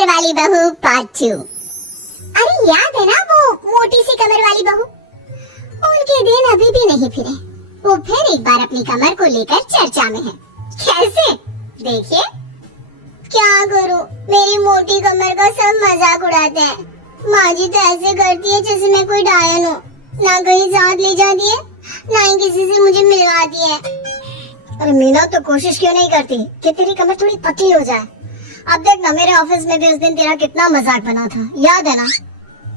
कमर वाली बहू पार्ट 2। अरे याद है ना वो मोटी सी कमर वाली बहू? उनके दिन अभी भी नहीं फिरे। वो फिर एक बार अपनी कमर को लेकर चर्चा में है। कैसे? देखिए। क्या करूं, मेरी मोटी कमर का सब मजाक उड़ाते हैं। माँ जी तो ऐसे करती है जैसे मैं कोई डायन हूँ। ना कहीं साथ ले जाती है, ना ही किसी से मुझे मिलवाती है। अरे मीना तो कोशिश क्यों नहीं करती कि तेरी कमर थोड़ी पतली हो जाए? अब देख ना, मेरे ऑफिस में भी उस दिन तेरा कितना मजाक बना था, याद है ना?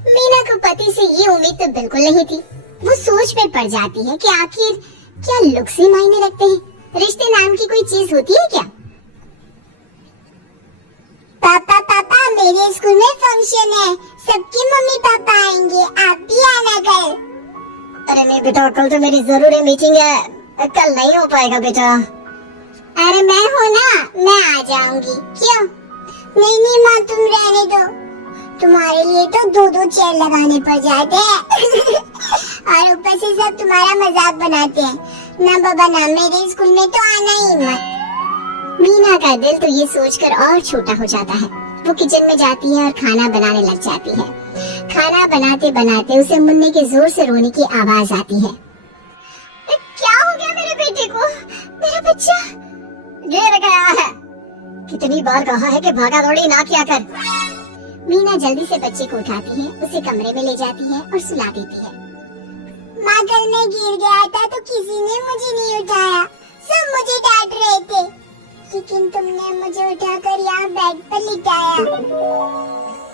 मीना को पति से ये उम्मीद तो बिल्कुल नहीं थी। वो सोच में पड़ जाती है कि आखिर क्या लुक्स ही मायने रखते हैं? रिश्ते नाम की कोई चीज होती है क्या? पापा पापा, मेरे स्कूल में फंक्शन है, सबके मम्मी पापा आएंगे, आप भी आना कल। अरे नहीं बेटा, कल तो मेरी जरूरी मीटिंग है, कल नहीं हो पाएगा बेटा। अरे मैं हूँ ना, मैं आ जाऊंगी। क्यों? नहीं माँ, तुम रहने दो, तुम्हारे लिए तो 2-2 चेयर लगाने पड़ जाते हैं। और ऊपर से सब तुम्हारा मजाक बनाते हैं। ना बाबा ना, मेरे स्कूल में तो आना ही मत। मीना का दिल तो ये सोचकर और छोटा हो जाता है। वो किचन में जाती है और खाना बनाने लग जाती है। खाना बनाते बनाते उसे मुन्ने के जोर से रोने की आवाज आती है। क्या हो गया मेरे बेटे को? मेरा बच्चा गिर गया है। कितनी बार कहा है कि भागा दौड़ी ना किया कर। मीना जल्दी से बच्चे को उठाती है, उसे कमरे में ले जाती है और सुला देती है। माँ, कल मैं गिर गया था तो किसी ने मुझे नहीं उठाया, सब मुझे डांट रहे थे, लेकिन तुमने मुझे उठाकर यहाँ बेड पर लिटाया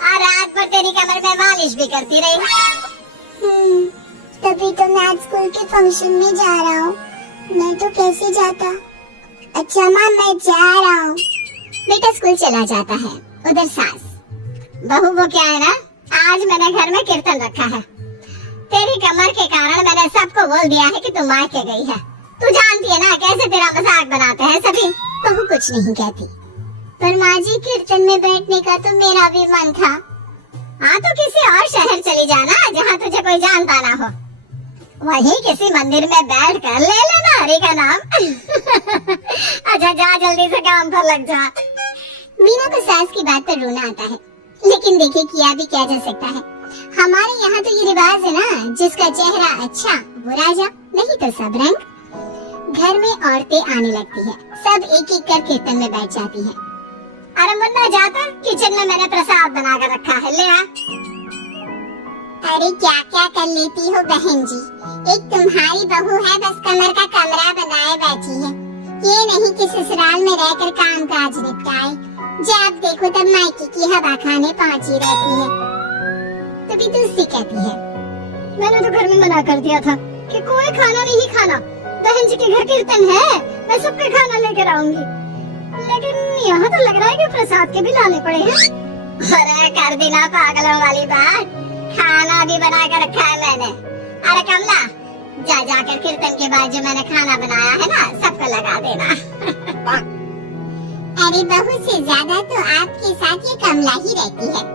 और रात भर तेरी कमर में मालिश भी करती रही। तभी तो मैं आज स्कूल के फंक्शन में जा रहा हूँ, मैं तो कैसे जाता? अच्छा माँ, मैं जा रहा हूँ। बेटा स्कूल चला जाता है। उधर सास, बहू वो क्या है ना, आज मैंने घर में कीर्तन रखा है। तेरी कमर के कारण मैंने सबको बोल दिया है कि तू मायके गई है। तू जानती है ना कैसे तेरा मजाक बनाते हैं सभी। बहू कुछ नहीं कहती। पर माँ जी, कीर्तन में बैठने का तो मेरा भी मन था। हाँ तो किसी और शहर चली जाना जहाँ तुझे कोई जानता ना हो। वहीं किसी मंदिर में बैठ कर ले लेना हरि का नाम। अच्छा जा, जल्दी से काम पर लग जा। मीना को सास की बात पर रोना आता है, लेकिन देखिए किया भी क्या जा सकता है। हमारे यहाँ तो ये रिवाज है ना, जिसका चेहरा अच्छा वो राजा, नहीं तो सब रंग। घर में औरतें आने लगती है, सब एक एक कर कीर्तन में बैठ जाती है। अरे मुन्ना जाता, किचन में मैंने प्रसाद बना कर रखा है, ले आ। अरे क्या क्या कर लेती हो बहन जी, एक तुम्हारी बहू है बस कमर का कमरा बनाए बैठी है। ये नहीं कि ससुराल में रहकर काम काज निपटाए, जब देखो तब मायके की हवा खाने पहुंची रहती है। तभी तो उससे कहती है, मैंने तो घर में मना कर दिया था कि कोई खाना नहीं खाना, बहन जी के घर कीर्तन है, मैं सबके खाना लेकर आऊंगी। लेकिन यहाँ तो लग रहा है कि प्रसाद के भी लाने पड़े हैं। अरे कर देना पागलों वाली बात, खाना भी बना कर रखा है मैंने। अरे कमला, जा जाकर कीर्तन के बाद जो मैंने खाना बनाया है ना, सबको लगा देना। अरे बहू से ज्यादा तो आपके साथ ये कमला ही रहती है।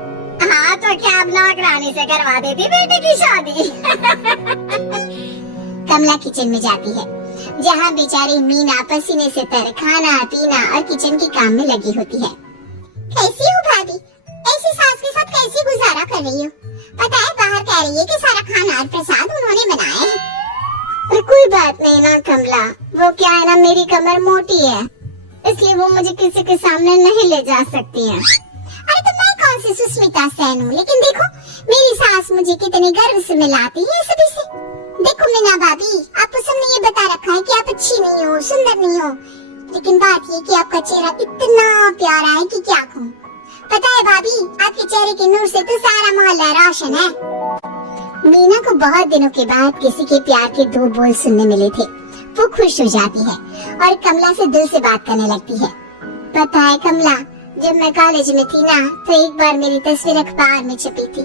हाँ तो क्या अब नौकरानी से करवा देती बेटे की शादी। कमला किचन में जाती है, जहाँ बेचारी मीना पसीने से तर खाना पीना और किचन के काम में लगी होती है। कैसी हो भाभी? ऐसी सास के साथ कैसी गुजारा कर रही हो? पता है बाहर कह रही है कि सारा खाना और प्रसाद उन्होंने बनाया है। अरे कोई बात नहीं ना कमला, वो क्या है ना, मेरी कमर मोटी है, इसलिए वो मुझे किसी के सामने नहीं ले जा सकती है। अरे तो मैं कौन सी सुष्मिता सेन हूँ, लेकिन देखो मेरी सास मुझे कितने गर्व से मिलाती है सभी से। देखो मीना भाभी, आपको सबने ये बता रखा है कि आप अच्छी नहीं हो, सुंदर नहीं हो, लेकिन बात ये कि आपका चेहरा इतना प्यारा है कि क्या कहूँ। पता है भाभी, आपके चेहरे के नूर से तो सारा मोहल्ला रोशन है। मीना को बहुत दिनों के बाद किसी के प्यार के 2 बोल सुनने मिले थे। वो खुश हो जाती है और कमला से दिल से बात करने लगती है। पता है कमला, जब मैं कॉलेज में थी ना, तो एक बार मेरी तस्वीर अखबार में छपी थी।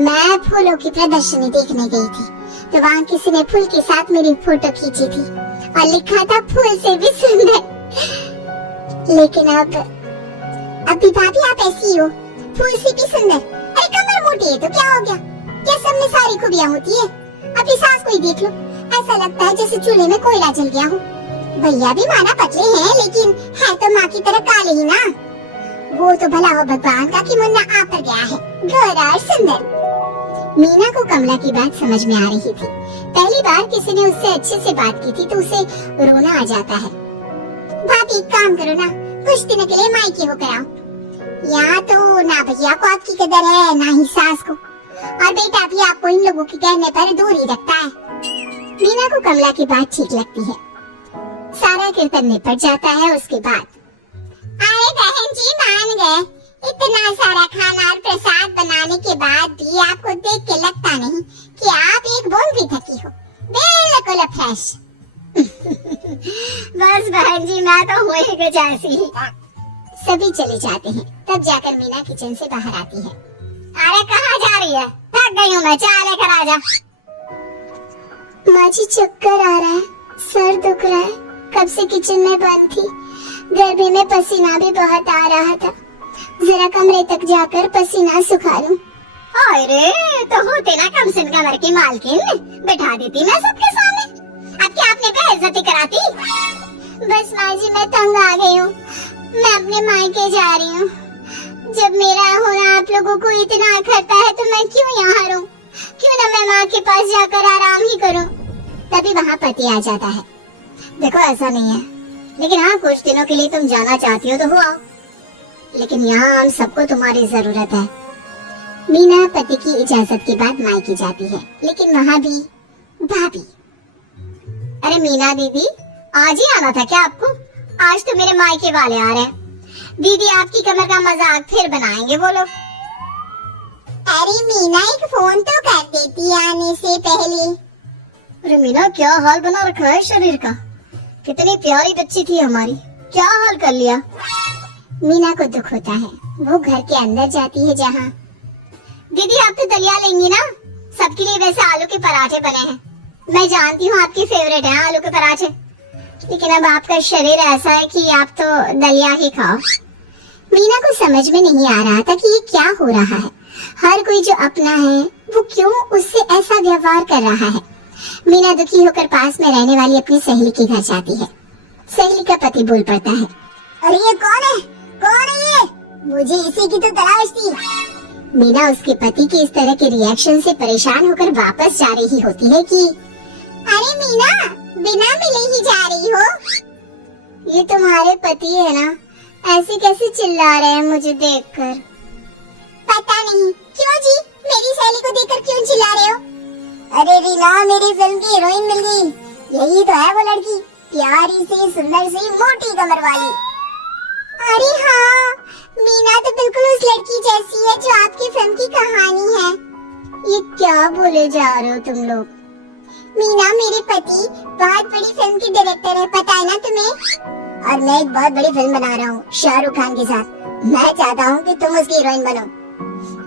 मैं फूलों की प्रदर्शनी देखने गई थी, तो वहाँ किसी ने फूल के साथ मेरी फोटो खींची थी और लिखा था फूल से भी सुंदर। लेकिन अभी भाभी आप ऐसी हो, फूल से भी सुंदर। अरे कमर मोटी है तो क्या हो गया, क्या सब में सारी खूबियाँ होती है? अपनी सास को ही देख लो, ऐसा लगता है जैसे चूल्हे में कोयला जल गया हो। भैया भी माना पतले हैं, लेकिन है तो माँ की तरह काले ही ना। वो तो भला हो भगवान का कि मुन्ना आ पर गया है, गोरा और सुंदर। मीना को कमला की बात समझ में आ रही थी। पहली बार किसी ने उससे अच्छे से बात की थी तो उसे रोना आ जाता है। भाभी एक काम करो ना, कुछ दिनों के लिए मायके होकर आओ। यहाँ तो ना भैया को आपकी कदर है ना ही सास को, और बेटा भी आपको इन लोगों के कहने पर दूर ही रखता है। मीना को कमला की बात ठीक लगती है। सारा कीर्तन निपट जाता है। उसके बाद अरे बहन जी मान गए, इतना सारा खाना और प्रसाद बनाने के बाद भी आपको देख के लगता नहीं कि आप एक बूंद भी थकी हो, बिल्कुल फ्रेश। बस बहन जी मैं तो हुई कुछ ऐसी ही। सभी चले जाते हैं। तब जाकर मीना किचन से बाहर आती है। अरे कहाँ जा रही है? थक गई हूँ मैं, चाय लेकर आ जा। माँ जी चक्कर आ रहा है, सर दुख रहा है, कब से किचन में बंद थी, गर्मी में पसीना भी बहुत आ रहा था, जरा कमरे तक जाकर पसीना सुखा लूं। अरे तो होते ना कम से कमर की मालकिन, बैठा देती मैं सबके सामने, अब क्या आपने बेइज्जती कराती? बस माँ जी मैं तंग आ गई हूँ, मैं अपने मायके जा रही हूँ। जब मेरा होना आप लोगों को इतना करता है तो मैं क्यों यहाँ रहूं? क्यों ना मैं माँ के पास जाकर आराम ही करूं? तभी वहाँ पति आ जाता है। देखो ऐसा नहीं है, लेकिन हाँ कुछ दिनों के लिए तुम जाना चाहती हो तो हो आओ, लेकिन यहाँ हम सबको तुम्हारी जरूरत है। मीना पति की इजाजत के बाद मायके जाती है, लेकिन वहाँ भी भाभी। अरे मीना दीदी आज ही आना था क्या आपको? आज तो मेरे मायके वाले आ रहे हैं। दीदी आपकी कमर का मजाक फिर बनाएंगे वो लोग। अरे मीना एक फोन तो कर देती आने से पहले। अरे मीना क्या हाल बना रखा है शरीर का, कितनी प्यारी बच्ची थी हमारी, क्या हाल कर लिया। मीना को दुख होता है। वो घर के अंदर जाती है जहाँ दीदी आप तो दलिया लेंगी ना, सबके लिए वैसे आलू के पराठे बने हैं, मैं जानती हूँ आपकी फेवरेट है आलू के पराठे, लेकिन अब आपका शरीर ऐसा है कि आप तो दलिया ही खाओ। मीना को समझ में नहीं आ रहा था कि ये क्या हो रहा है। हर कोई जो अपना है वो क्यों उससे ऐसा व्यवहार कर रहा है। मीना दुखी होकर पास में रहने वाली अपनी सहेली के घर जाती है। सहेली का पति बोल पड़ता है, अरे ये कौन है? कौन है ये? मुझे इसी की तो तलाश थी। मीना उसके पति के इस तरह के रिएक्शन से परेशान होकर वापस जा रही होती है कि अरे मीना बिना मिले ही जा रही हो? ये तुम्हारे पति है ना, ऐसे कैसे चिल्ला रहे हैं मुझे देखकर? पता नहीं क्यों जी, मेरी सहेली को देखकर क्यों चिल्ला रहे हो? अरे रीना मेरी फिल्म की हीरोइन मिल गई, यही तो है वो लड़की, प्यारी सी सुंदर सी मोटी कमर वाली। अरे हाँ मीना तो बिल्कुल उस लड़की जैसी है जो आपकी फिल्म की कहानी है। ये क्या बोले जा रहे हो तुम लोग? मीना मेरे पति बहुत बड़ी फिल्म के डायरेक्टर है, पता है ना तुम्हें? और मैं एक बहुत बड़ी फिल्म बना रहा हूँ शाहरुख खान के साथ, मैं चाहता हूँ कि तुम उसकी हीरोइन बनो।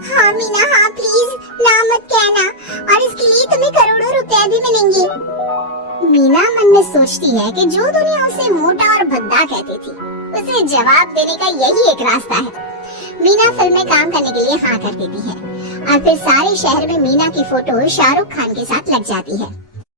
हाँ मीना हाँ प्लीज ना मत कहना, और इसके लिए तुम्हें करोड़ों रुपए भी मिलेंगे। मीना मन में सोचती है कि जो दुनिया उसे मोटा और भद्दा कहती थी उसे जवाब देने का यही एक रास्ता है। मीना फिल्म में काम करने के लिए हाँ कर देती है और फिर सारे शहर में मीना की फोटो शाहरुख खान के साथ लग जाती है।